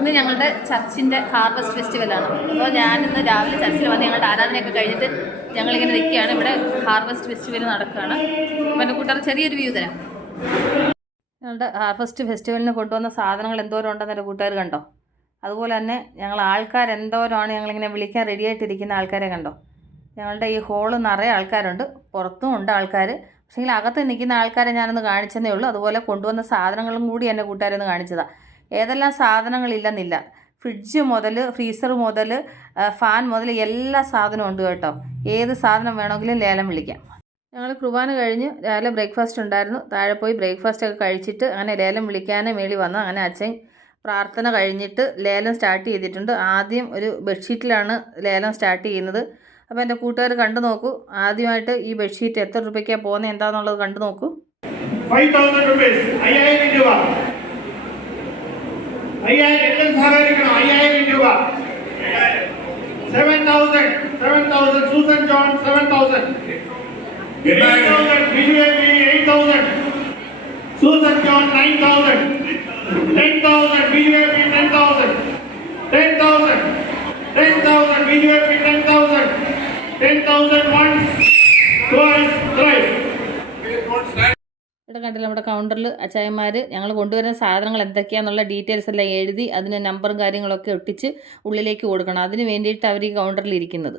ഇന്ന് ഞങ്ങളുടെ ചർച്ചിന്റെ ഹാർവസ്റ്റ് ഫെസ്റ്റിവലാണ്. അപ്പോൾ ഞാൻ ഇന്ന് രാവിലെ ചർച്ചിൽ വന്ന് ഞങ്ങളുടെ ആരാധനയൊക്കെ കഴിഞ്ഞിട്ട് ഞങ്ങളിങ്ങനെ നിൽക്കുകയാണ്. ഇവിടെ ഹാർവസ്റ്റ് ഫെസ്റ്റിവൽ നടക്കുകയാണ്. അപ്പോൾ എന്റെ കൂട്ടുകാർ ചെറിയൊരു വ്യൂ തരാം. ഞങ്ങളുടെ ഹാർവസ്റ്റ് ഫെസ്റ്റിവലിന് കൊണ്ടുവന്ന സാധനങ്ങൾ എന്തോരം ഉണ്ടെന്ന് എന്റെ കൂട്ടുകാർ കണ്ടോ? അതുപോലെ തന്നെ ഞങ്ങൾ ആൾക്കാർ എന്തോരമാണ് ഞങ്ങളിങ്ങനെ വിളിക്കാൻ റെഡി ആയിട്ടിരിക്കുന്ന ആൾക്കാരെ കണ്ടോ? ഞങ്ങളുടെ ഈ ഹോൾ നിറയെ ആൾക്കാരുണ്ട്. പുറത്തും ഉണ്ട് ആൾക്കാർ പക്ഷേ അകത്ത് നിൽക്കുന്ന ആൾക്കാരെ ഞാനൊന്ന് കാണിച്ചതേ ഉള്ളൂ. അതുപോലെ കൊണ്ടുവന്ന സാധനങ്ങളും കൂടി എന്റെ കൂട്ടുകാരൊന്ന് കാണിച്ചതാണ് ഏതെല്ലാം സാധനങ്ങളില്ലെന്നില്ല. ഫ്രിഡ്ജ് മുതൽ ഫ്രീസർ മുതൽ ഫാൻ മുതൽ എല്ലാ സാധനവും ഉണ്ട് കേട്ടോ. ഏത് സാധനം വേണമെങ്കിലും ലേലം വിളിക്കാം. ഞങ്ങൾ കുർബാന കഴിഞ്ഞ് രാവിലെ ബ്രേക്ക്ഫാസ്റ്റ് ഉണ്ടായിരുന്നു. താഴെ പോയി ബ്രേക്ക്ഫാസ്റ്റ് ഒക്കെ കഴിച്ചിട്ട് അങ്ങനെ ലേലം വിളിക്കാനേ മേളി വന്നു. അങ്ങനെ അച്ഛൻ പ്രാർത്ഥന കഴിഞ്ഞിട്ട് ലേലം സ്റ്റാർട്ട് ചെയ്തിട്ടുണ്ട്. ആദ്യം ഒരു ബെഡ്ഷീറ്റിലാണ് ലേലം സ്റ്റാർട്ട് ചെയ്യുന്നത്. അപ്പോൾ എന്റെ കൂട്ടുകാർ കണ്ടു നോക്കൂ. ആദ്യമായിട്ട് ഈ ബെഡ്ഷീറ്റ് എത്ര രൂപയ്ക്കാണ് പോകുന്നത് എന്താണെന്നുള്ളത് കണ്ടു നോക്കൂ. ഫൈവ് തൗസൻഡ് റുപ്പീസ് അയ്യായിരം ஐயாயிரம் எத்தனை சாரம் இருக்கணும் ஐயாயிரம் ரூபாய் seven thousand seven thousand Susan John seven thousand eight thousand BJP eight thousand Susan John nine thousand ten thousand BJP ten thousand ten thousand ten thousand BJP ten thousand ten thousand once twice thrice ഇവിടെ കണ്ടില്ല നമ്മുടെ കൗണ്ടറിൽ അച്ചായന്മാർ ഞങ്ങൾ കൊണ്ടുവരുന്ന സാധനങ്ങൾ എന്തൊക്കെയാണെന്നുള്ള details എല്ലാം എഴുതി അതിന് നമ്പറും കാര്യങ്ങളൊക്കെ ഒട്ടിച്ച് ഉള്ളിലേക്ക് കൊടുക്കണം. അതിന് വേണ്ടിയിട്ട് അവർ ഈ കൗണ്ടറിൽ ഇരിക്കുന്നത്.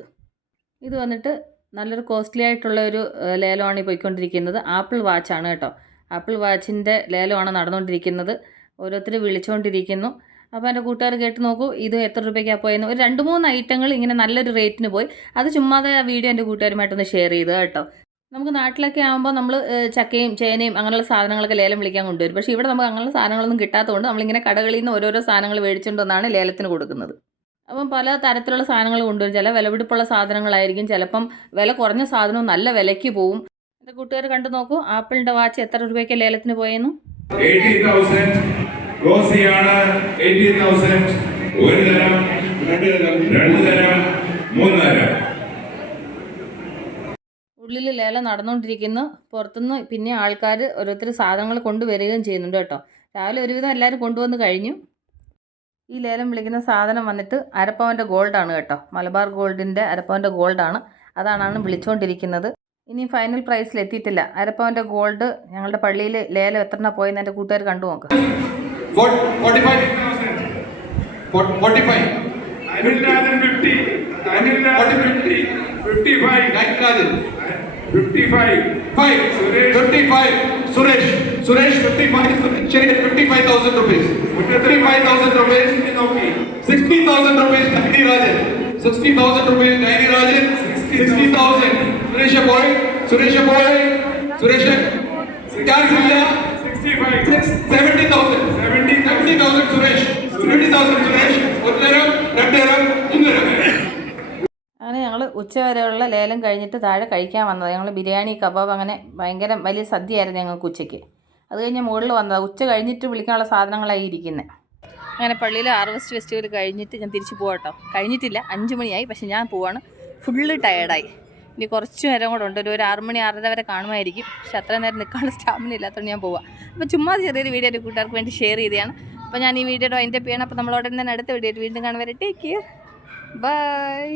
ഇത് വന്നിട്ട് നല്ലൊരു കോസ്റ്റ്ലി ആയിട്ടുള്ള ഒരു ലേലമാണ് ഈ പോയിക്കൊണ്ടിരിക്കുന്നത്. ആപ്പിൾ വാച്ചാണ് കേട്ടോ. ആപ്പിൾ വാച്ചിന്റെ ലേലമാണ് നടന്നുകൊണ്ടിരിക്കുന്നത് ഓരോരുത്തർ വിളിച്ചുകൊണ്ടിരിക്കുന്നു അപ്പോൾ എന്റെ കൂട്ടുകാർ കേട്ട് നോക്കൂ ഇത് എത്ര രൂപയ്ക്കാണ് പോയെന്ന്. ഒരു രണ്ട് മൂന്ന് ഐറ്റങ്ങൾ ഇങ്ങനെ നല്ലൊരു റേറ്റിന് പോയി. അത് ചുമ്മാതെ ആ വീഡിയോ എന്റെ കൂട്ടുകാരുമായിട്ടൊന്ന് ഷെയർ ചെയ്തു കേട്ടോ. നമുക്ക് നാട്ടിലൊക്കെ ആകുമ്പോൾ നമ്മൾ ചക്കയും ചേനയും അങ്ങനെയുള്ള സാധനങ്ങളൊക്കെ ലേലം വിളിക്കാൻ കൊണ്ടുവരും. പക്ഷേ ഇവിടെ നമുക്ക് അങ്ങനെയുള്ള സാധനങ്ങളൊന്നും കിട്ടാത്തതുകൊണ്ട് നമ്മളിങ്ങനെ കടകളിൽ നിന്ന് ഓരോരോ സാധനങ്ങൾ മേടിച്ചുകൊണ്ടുവന്നാണ് ലേലത്തിന് കൊടുക്കുന്നത്. അപ്പം പല തരത്തിലുള്ള സാധനങ്ങൾ കൊണ്ടുവരും. ചില വിലപിടിപ്പുള്ള സാധനങ്ങളായിരിക്കും. ചിലപ്പം വില കുറഞ്ഞ സാധനവും നല്ല വിലയ്ക്ക് പോവും. എന്റെ കൂട്ടുകാർ കണ്ടു നോക്കൂ. ആപ്പിളിന്റെ വാച്ച് എത്ര രൂപയ്ക്ക് ലേലത്തിന് പോയെന്നു? ഒരു തരം രണ്ട് തരം രണ്ട് തരം മൂന്ന് തരം ഉള്ളിൽ ലേലം നടന്നുകൊണ്ടിരിക്കുന്നു. പുറത്തുനിന്ന് പിന്നെ ആൾക്കാർ ഓരോരുത്തർ സാധനങ്ങൾ കൊണ്ടുവരികയും ചെയ്യുന്നുണ്ട് കേട്ടോ. രാവിലെ ഒരുവിധം എല്ലാവരും കൊണ്ടുവന്ന് കഴിഞ്ഞു. ഈ ലേലം വിളിക്കുന്ന സാധനം വന്നിട്ട് അരപ്പവന്റെ ഗോൾഡാണ് കേട്ടോ. മലബാർ ഗോൾഡിന്റെ അരപ്പവന്റെ ഗോൾഡാണ് അതാണ് വിളിച്ചുകൊണ്ടിരിക്കുന്നത് ഇനി ഫൈനൽ പ്രൈസിൽ എത്തിയിട്ടില്ല. അരപ്പവന്റെ ഗോൾഡ് ഞങ്ങളുടെ പള്ളിയിൽ ലേലം എത്ര പോയെന്ന് എന്റെ കൂട്ടുകാർ കണ്ടു നോക്ക്. Forty-five. Forty-five. Anil Rajan fifty Anil Rajan fifty fifty five 55 5 Suresh 55 Suresh Suresh 55 Share 55000 rupees 55000 rupees 60000 rupees Naini Rajan 60000 rupees Naini Rajan 60000 Suresh boy Suresh boy Suresh Kya Silya 65 70000 70000 ഉച്ചവരെയുള്ള ലേലം കഴിഞ്ഞിട്ട് താഴെ കഴിക്കാൻ വന്നത്. ഞങ്ങൾ ബിരിയാണി കബാബ് അങ്ങനെ ഭയങ്കര വലിയ സദ്യയായിരുന്നു ഞങ്ങൾക്ക് ഉച്ചയ്ക്ക്. അത് കഴിഞ്ഞ് മുകളിൽ വന്നത്. ഉച്ച കഴിഞ്ഞിട്ട് വിളിക്കാനുള്ള സാധനങ്ങളായി ഇരിക്കുന്നത് അങ്ങനെ പള്ളിയിൽ ഹാർവസ്റ്റ് ഫെസ്റ്റിവൽ കഴിഞ്ഞിട്ട് ഞാൻ തിരിച്ചു പോകട്ടോ കഴിഞ്ഞിട്ടില്ല. അഞ്ച് മണിയായി. പക്ഷെ ഞാൻ പോവാണ്. ഫുള്ള് ടയേർഡായി ഇനി കുറച്ച് നേരം കൂടെ ഉണ്ട്. ഒരു ഒരു ആറ് മണി ആറര വരെ കാണുമായിരിക്കും. പക്ഷെ അത്ര നേരം നിൽക്കാനുള്ള സ്റ്റാമിന ഇല്ലാത്തതുകൊണ്ട് ഞാൻ പോവാം. അപ്പോൾ ചുമ്മാ ചെറിയൊരു വീഡിയോ കൂട്ടുകാർക്ക് വേണ്ടി ഷെയർ ചെയ്തതാണ്. അപ്പോൾ ഞാൻ ഈ വീഡിയോയുടെ അതിന്റെ പേയാണ് അപ്പോൾ നമ്മളോട് തന്നെ അടുത്ത വീഡിയോ വീണ്ടും കാണുവരെ ടേക്ക് കെയർ ബൈ